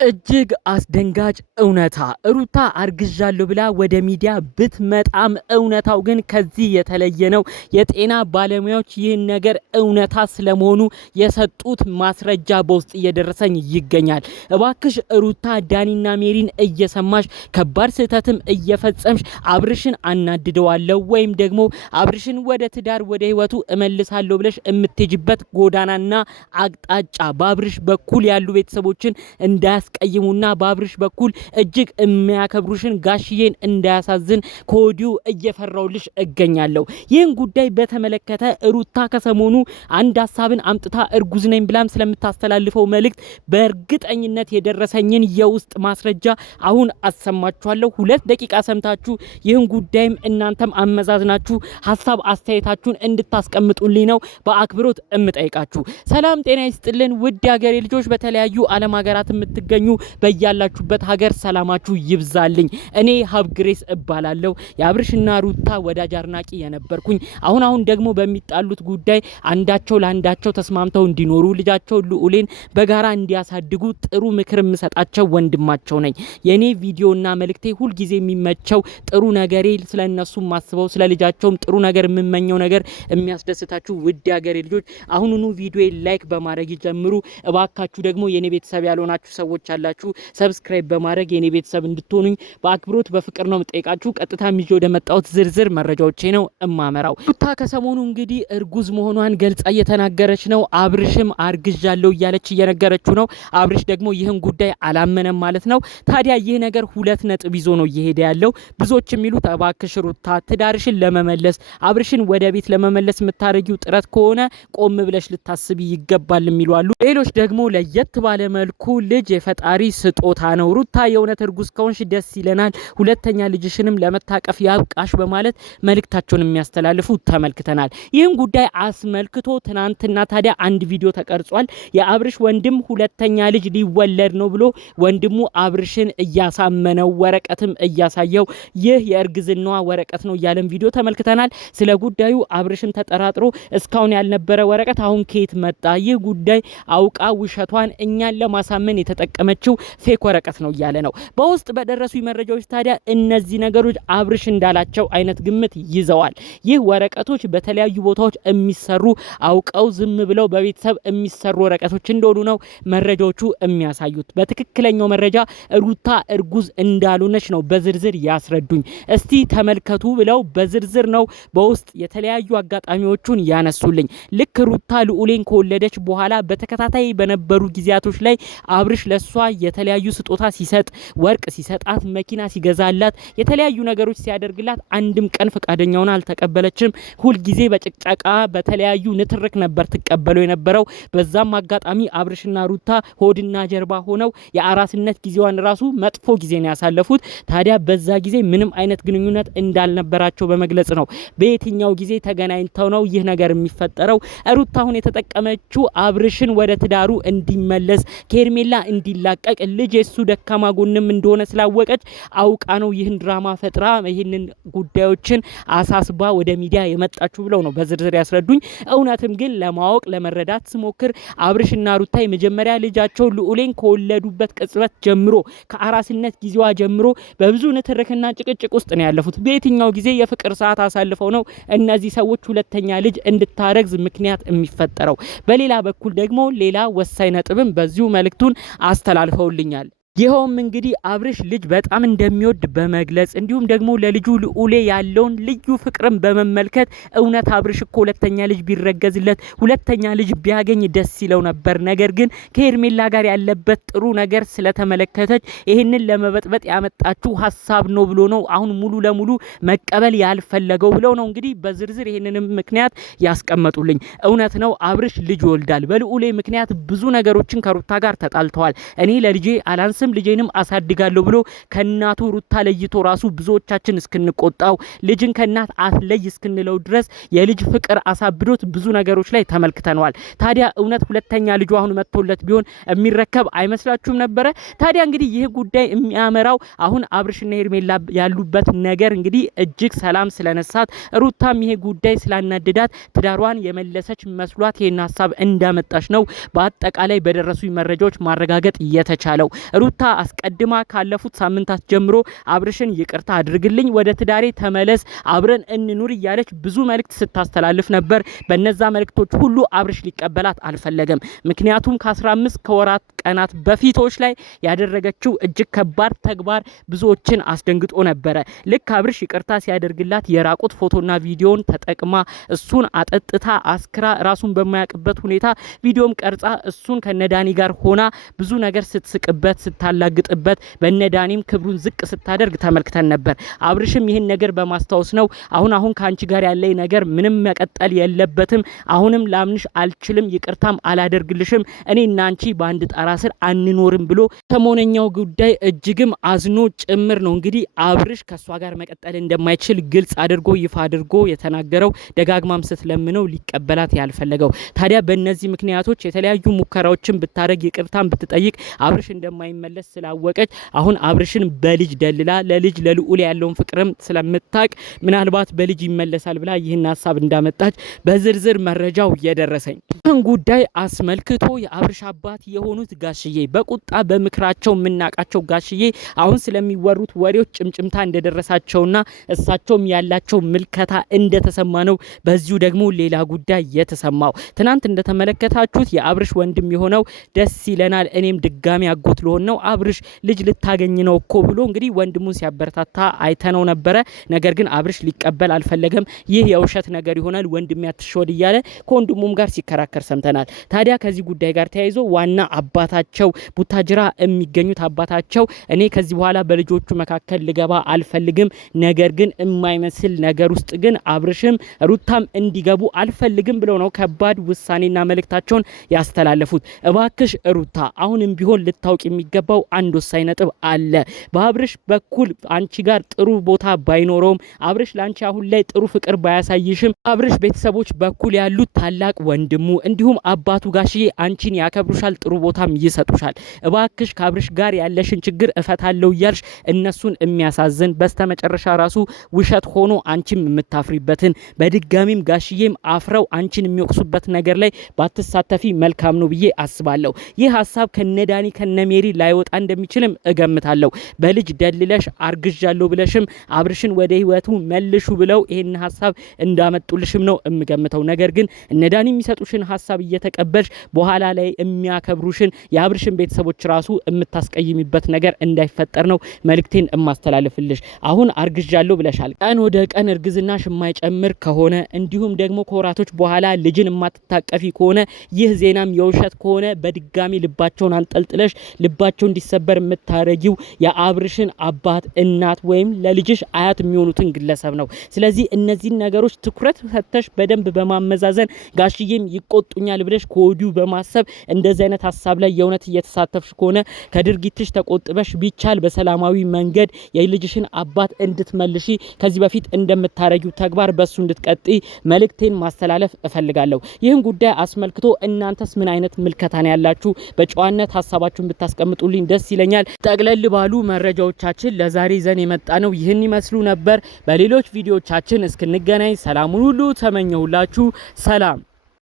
እጅግ አስደንጋጭ እውነታ ሩታ አርግዣለሁ ብላ ወደ ሚዲያ ብትመጣም እውነታው ግን ከዚህ የተለየ ነው። የጤና ባለሙያዎች ይህን ነገር እውነታ ስለመሆኑ የሰጡት ማስረጃ በውስጥ እየደረሰኝ ይገኛል። እባክሽ ሩታ ዳኒና ሜሪን እየሰማሽ ከባድ ስህተትም እየፈጸምሽ አብርሽን አናድደዋለሁ ወይም ደግሞ አብርሽን ወደ ትዳር ወደ ህይወቱ እመልሳለሁ ብለሽ የምትሄጅበት ጎዳናና አቅጣጫ በአብርሽ በኩል ያሉ ቤተሰቦችን እንዳያስቀይሙና በአብርሽ በኩል እጅግ የሚያከብሩሽን ጋሽዬን እንዳያሳዝን ከወዲሁ እየፈራውልሽ እገኛለሁ። ይህን ጉዳይ በተመለከተ ሩታ ከሰሞኑ አንድ ሀሳብን አምጥታ እርጉዝ ነኝ ብላም ስለምታስተላልፈው መልእክት በእርግጠኝነት የደረሰኝን የውስጥ ማስረጃ አሁን አሰማችኋለሁ። 2 ደቂቃ ሰምታችሁ ይህን ጉዳይም እናንተም አመዛዝናችሁ ሀሳብ አስተያየታችሁን እንድታስቀምጡልኝ ነው በአክብሮት እምጠይቃችሁ። ሰላም ጤና ይስጥልን ውድ ሀገሬ ልጆች፣ በተለያዩ ዓለም ሀገራት የምትገኙ በያላችሁበት ሀገር ሰላማችሁ ይብዛልኝ። እኔ ሀብግሬስ እባላለሁ። የአብርሽና ሩታ ወዳጅ አድናቂ የነበርኩኝ አሁን ደግሞ በሚጣሉት ጉዳይ አንዳቸው ለአንዳቸው ተስማምተው እንዲኖሩ ልጃቸው ልዑሌን በጋራ እንዲያሳድጉ ጥሩ ምክር የምሰጣቸው ወንድማቸው ነኝ። የኔ ቪዲዮና መልእክቴ ሁልጊዜ የሚመቸው ጥሩ ነገሬ ስለነሱ ማስበው ስለ ልጃቸውም ጥሩ ነገር የምመኘው ነገር የሚያስደስታችሁ ውድ ሀገሬ ልጆች አሁኑኑ ቪዲዮ ላይክ በማድረግ ይጀምሩ። እባካችሁ ደግሞ የኔ ቤተሰብ ያልሆናችሁ ሰዎች አላችሁ ሰብስክራይብ በማድረግ የኔ ቤተሰብ እንድትሆኑኝ በአክብሮት በፍቅር ነው የምጠይቃችሁ። ቀጥታ ይዤ ወደ መጣሁት ዝርዝር መረጃዎቼ ነው እማመራው። ሩታ ከሰሞኑ እንግዲህ እርጉዝ መሆኗን ገልጻ እየተናገረች ነው። አብርሽም አርግዣለሁ እያለች እየነገረችው ነው። አብርሽ ደግሞ ይህን ጉዳይ አላመነም ማለት ነው። ታዲያ ይህ ነገር 2 ነጥብ ይዞ ነው እየሄደ ያለው። ብዙዎች የሚሉት እባክሽ ሩታ ትዳርሽን ለመመለስ አብርሽን ወደ ቤት ለመመለስ የምታረጊው ጥረት ከሆነ ቆም ብለሽ ልታስቢ ይገባል የሚሉ አሉ። ሌሎች ደግሞ ለየት ባለ መልኩ ልጅ የፈጣሪ ስጦታ ነው፣ ሩታ የእውነት እርጉዝ ከሆንሽ ደስ ይለናል፣ ሁለተኛ ልጅሽንም ለመታቀፍ ያብቃሽ በማለት መልእክታቸውን የሚያስተላልፉ ተመልክተናል። ይህን ጉዳይ አስመልክቶ ትናንትና ታዲያ አንድ ቪዲዮ ተቀርጿል። የአብርሽ ወንድም ሁለተኛ ልጅ ሊወለድ ነው ብሎ ወንድሙ አብርሽን እያሳመነው ወረቀትም እያሳየው ይህ የእርግዝናዋ ወረቀት ነው እያለን ቪዲዮ ተመልክተናል። ስለ ጉዳዩ አብርሽን ተጠራጥሮ እስካሁን ያልነበረ ወረቀት አሁን ከየት መጣ? ይህ ጉዳይ አውቃ ውሸቷን እኛን ለማሳመን የተጠቀመችው ፌክ ወረቀት ነው እያለ ነው። በውስጥ በደረሱ መረጃዎች ታዲያ እነዚህ ነገሮች አብርሽ እንዳላቸው አይነት ግምት ይዘዋል። ይህ ወረቀቶች በተለያዩ ቦታዎች የሚሰሩ አውቀው ዝም ብለው በቤተሰብ የሚሰሩ ወረቀቶች እንደሆኑ ነው መረጃዎቹ የሚያሳዩት። በትክክለኛው መረጃ ሩታ እርጉዝ እንዳልሆነች ነው በዝርዝር ያስረዱኝ። እስቲ ተመልከቱ ብለው በዝርዝር ነው በውስጥ የተለያዩ አጋጣሚዎቹን ያነሱልኝ። ልክ ሩታ ልዑሌን ከወለደች በኋላ በተከታታይ በነበሩ ጊዜያቶች ላይ አብርሽ ለሷ የተለያዩ ስጦታ ሲሰጥ፣ ወርቅ ሲሰጣት፣ መኪና ሲገዛላት፣ የተለያዩ ነገሮች ሲያደርግላት አንድም ቀን ፈቃደኛውን አልተቀበለችም። ሁል ጊዜ በጭቅጨቃ በተለያዩ ንትርክ ነበር ትቀበለው የነበረው። በዛም አጋጣሚ አብርሽና ሩታ ሆድና ጀርባ ሆነው የአራስነት ጊዜዋን ራሱ መጥፎ ጊዜ ነው ያሳለፉት። ታዲያ በዛ ጊዜ ምንም አይነት ግንኙነት እንዳልነበራቸው በመግለጽ ነው በየትኛው ጊዜ ተገናኝተው ነው ይህ ነገር የሚፈጠረው። ሩታ አሁን የተጠቀመችው አብርሽን ወደ ትዳሩ እንዲመለስ ከሄርሜላ እንዲላቀቅ ልጅ የሱ ደካማ ጎንም እንደሆነ ስላወቀች አውቃ ነው ይህን ድራማ ፈጥራ ይህንን ጉዳዮችን አሳስባ ወደ ሚዲያ የመጣችሁ ብለው ነው በዝርዝር ያስረዱኝ። እውነትም ግን ለማወቅ ለመረዳት ስሞክር አብርሽና ሩታ የመጀመሪያ ልጃቸው ልዑሌን ከወለዱበት ቅጽበት ጀምሮ ከአራስነት ጊዜዋ ጀምሮ በብዙ ንትርክና ጭቅጭቅ ውስጥ ነው ያለፉት። በየትኛው ጊዜ የፍቅር ሰዓት አሳልፈው ነው እነዚህ ሰዎች ሁለተኛ ልጅ እንድታረግዝ ምክንያት የሚፈጠረው? በሌላ በኩል ደግሞ ሌላ ወሳኝ ነጥብም በዚሁ መልእክቱን አስተላልፈውልኛል። ይኸውም እንግዲህ አብርሽ ልጅ በጣም እንደሚወድ በመግለጽ እንዲሁም ደግሞ ለልጁ ልዑሌ ያለውን ልዩ ፍቅርን በመመልከት እውነት አብርሽ እኮ ሁለተኛ ልጅ ቢረገዝለት ሁለተኛ ልጅ ቢያገኝ ደስ ይለው ነበር፣ ነገር ግን ከሄርሜላ ጋር ያለበት ጥሩ ነገር ስለተመለከተች ይህንን ለመበጥበጥ ያመጣችው ሀሳብ ነው ብሎ ነው አሁን ሙሉ ለሙሉ መቀበል ያልፈለገው ብለው ነው እንግዲህ በዝርዝር ይህንንም ምክንያት ያስቀመጡልኝ። እውነት ነው አብርሽ ልጅ ይወልዳል። በልዑሌ ምክንያት ብዙ ነገሮችን ከሩታ ጋር ተጣልተዋል። እኔ ለልጄ አላንስ ራስም ልጄንም አሳድጋለሁ ብሎ ከእናቱ ሩታ ለይቶ ራሱ ብዙዎቻችን እስክንቆጣው ልጅን ከእናት አትለይ እስክንለው ድረስ የልጅ ፍቅር አሳብዶት ብዙ ነገሮች ላይ ተመልክተናል። ታዲያ እውነት ሁለተኛ ልጁ አሁን መጥቶለት ቢሆን የሚረከብ አይመስላችሁም ነበረ? ታዲያ እንግዲህ ይህ ጉዳይ የሚያመራው አሁን አብርሽና ሄርሜላ ያሉበት ነገር እንግዲህ እጅግ ሰላም ስለነሳት ሩታም ይሄ ጉዳይ ስላናደዳት ትዳሯን የመለሰች መስሏት ይሄን ሐሳብ እንዳመጣች ነው በአጠቃላይ በደረሱ መረጃዎች ማረጋገጥ የተቻለው። ሩታ አስቀድማ ካለፉት ሳምንታት ጀምሮ አብርሽን ይቅርታ አድርግልኝ፣ ወደ ትዳሬ ተመለስ፣ አብረን እንኑር እያለች ብዙ መልእክት ስታስተላልፍ ነበር። በነዛ መልእክቶች ሁሉ አብርሽ ሊቀበላት አልፈለገም። ምክንያቱም ከ15 ከወራት ቀናት በፊቶች ላይ ያደረገችው እጅግ ከባድ ተግባር ብዙዎችን አስደንግጦ ነበረ። ልክ አብርሽ ይቅርታ ሲያደርግላት የራቁት ፎቶና ቪዲዮን ተጠቅማ እሱን አጠጥታ አስክራ ራሱን በማያውቅበት ሁኔታ ቪዲዮም ቀርጻ እሱን ከነዳኒ ጋር ሆና ብዙ ነገር ስትስቅበት ስታላግጥበት በነዳኒም ክብሩን ዝቅ ስታደርግ ተመልክተን ነበር። አብርሽም ይህን ነገር በማስታወስ ነው አሁን ካንቺ ጋር ያለኝ ነገር ምንም መቀጠል የለበትም፣ አሁንም ላምንሽ አልችልም፣ ይቅርታም አላደርግልሽም፣ እኔና አንቺ በአንድ ጣራ ስር አንኖርም ብሎ ሰሞነኛው ጉዳይ እጅግም አዝኖ ጭምር ነው እንግዲህ አብርሽ ከሷ ጋር መቀጠል እንደማይችል ግልጽ አድርጎ ይፋ አድርጎ የተናገረው። ደጋግማም ስትለምነው ሊቀበላት ያልፈለገው። ታዲያ በእነዚህ ምክንያቶች የተለያዩ ሙከራዎችን ብታረግ ይቅርታን ብትጠይቅ አብርሽ እንደማይመለስ ስላወቀች አሁን አብርሽን በልጅ ደልላ ለልጅ ለልዑል ያለውን ፍቅርም ስለምታቅ ምናልባት በልጅ ይመለሳል ብላ ይህን ሐሳብ እንዳመጣች በዝርዝር መረጃው የደረሰኝ። ይህን ጉዳይ አስመልክቶ የአብርሽ አባት የሆኑት ጋሽዬ በቁጣ በምክራቸው የምናቃቸው ጋሽዬ አሁን ስለሚወሩት ወሬዎች ጭምጭምታ እንደደረሳቸውና እሳቸውም ያላቸው ምልከታ እንደተሰማ ነው። በዚሁ ደግሞ ሌላ ጉዳይ የተሰማው ትናንት እንደተመለከታችሁት የአብርሽ ወንድም የሆነው ደስ ይለናል እኔም ድጋሚ አጎት ልሆን ነው አብርሽ ልጅ ልታገኝ ነው እኮ ብሎ እንግዲህ ወንድሙን ሲያበረታታ አይተነው ነበረ። ነገር ግን አብርሽ ሊቀበል አልፈለገም። ይህ የውሸት ነገር ይሆናል ወንድም ያትሾድ እያለ ከወንድሙም ጋር ሲከራከር ሰምተናል። ታዲያ ከዚህ ጉዳይ ጋር ተያይዞ ዋና አባታቸው ቡታጅራ የሚገኙት አባታቸው እኔ ከዚህ በኋላ በልጆቹ መካከል ልገባ አልፈልግም፣ ነገር ግን የማይመስል ነገር ውስጥ ግን አብርሽም ሩታም እንዲገቡ አልፈልግም ብለው ነው ከባድ ውሳኔና መልእክታቸውን ያስተላለፉት። እባክሽ ሩታ አሁንም ቢሆን ልታውቅ የሚገባው አንድ ወሳኝ ነጥብ አለ። በአብርሽ በኩል አንቺ ጋር ጥሩ ቦታ ባይኖረውም አብርሽ ላንቺ አሁን ላይ ጥሩ ፍቅር ባያሳይሽም አብርሽ ቤተሰቦች በኩል ያሉት ታላቅ ወንድሙ እንዲሁም አባቱ ጋሽዬ አንቺን ያከብሩሻል፣ ጥሩ ቦታም ይሰጡሻል። እባክሽ ከአብርሽ ጋር ያለሽን ችግር እፈታለሁ እያልሽ እነሱን የሚያሳዝን በስተመጨረሻ ራሱ ውሸት ሆኖ አንቺም የምታፍሪበትን በድጋሚም ጋሽዬም አፍረው አንቺን የሚወቅሱበት ነገር ላይ ባትሳተፊ መልካም ነው ብዬ አስባለሁ። ይህ ሐሳብ ከነዳኒ ከነሜሪ ላይወጣ እንደሚችልም እገምታለሁ። በልጅ ደልለሽ አርግዣለሁ ብለሽም አብርሽን ወደ ህይወቱ መልሹ ብለው ይሄን ሐሳብ እንዳመጡልሽም ነው የምገምተው። ነገር ግን እነዳኒ የሚሰጡሽን ሐሳብ እየተቀበልሽ በኋላ ላይ የሚያከብሩሽን የአብርሽን ቤተሰቦች ራሱ የምታስቀይሚበት ነገር እንዳይፈጠር ነው መልእክቴን እማስተላለፍልሽ። አሁን አርግዣለሁ ብለሻል። ቀን ወደ ቀን እርግዝናሽ የማይጨምር ከሆነ እንዲሁም ደግሞ ከወራቶች በኋላ ልጅን የማትታቀፊ ከሆነ ይህ ዜናም የውሸት ከሆነ በድጋሚ ልባቸውን አንጠልጥለሽ ልባቸው እንዲሰበር የምታረጊው የአብርሽን አባት እናት ወይም ለልጅሽ አያት የሚሆኑትን ግለሰብ ነው። ስለዚህ እነዚህን ነገሮች ትኩረት ሰጥተሽ በደንብ በማመዛዘን ጋሽዬም ይቆጡኛል ብለሽ ከወዲሁ በማሰብ እንደዚህ አይነት ሐሳብ ላይ የእውነት እየተሳተፍሽ ከሆነ ከድርጊትሽ ተቆጥበሽ ቢቻል በሰላማዊ መንገድ የልጅሽን አባት እንድትመልሺ ከዚህ በፊት እንደምታረጊው ተግባር በሱ እንድትቀጥይ መልእክቴን ማስተላለፍ እፈልጋለሁ። ይህን ጉዳይ አስመልክቶ እናንተስ ምን አይነት ምልከታ ነው ያላችሁ? በጨዋነት ሐሳባችሁን ብታስቀምጡልኝ ደስ ይለኛል። ጠቅለል ባሉ መረጃዎቻችን ለዛሬ ይዘን የመጣ ነው ይህን ይመስሉ ነበር። በሌሎች ቪዲዮዎቻችን እስክንገናኝ ሰላሙን ሁሉ ተመኘሁላችሁ። ሰላም